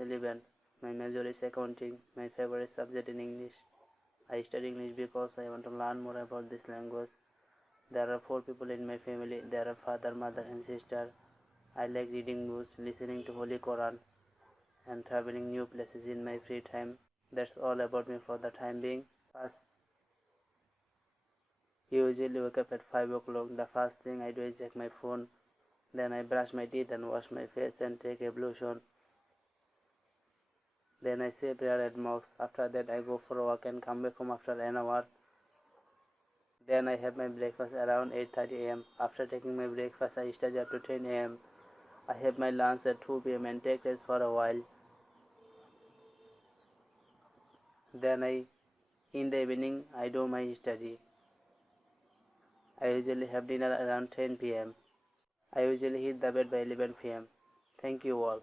11. My major is accounting. My favorite subject in English. I study English because I want to learn more about this language. There are 4 people in my family. There are father, mother and sister. I like reading books, listening to Holy Quran and traveling new places in my free time. That's all about me for the time being. First, usually wake up at 5 o'clock. The first thing I do is check my phone. Then I brush my teeth and wash my face and take ablution. Then I say prayer at mosque. After that I go for a walk and come back home after an hour. Then I have my breakfast around 8:30 am. After taking my breakfast I study up to 10 am. I have my lunch at 2 pm and take rest for a while. Then in the evening I do my study. I usually have dinner around 10 pm. I usually hit the bed by 11 pm. Thank you all.